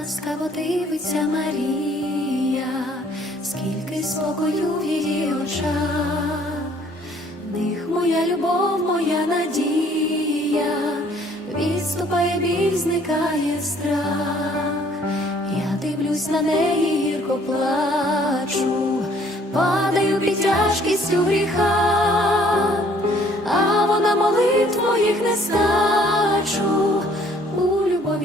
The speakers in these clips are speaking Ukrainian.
Ласкаво дивиться Марія, скільки спокою в її очах, них моя любов, моя надія, відступає біль, зникає страх. Я дивлюсь на неї, гірко плачу, падаю під тяжкістю гріха, а вона молитв моїх не стачу,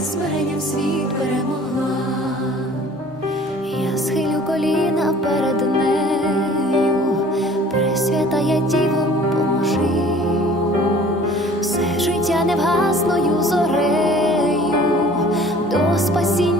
ти смиренням світ перемогла. Я схилю коліна перед нею, Пресвятая Діво, поможи, все життя невгасною зорею, до спасіння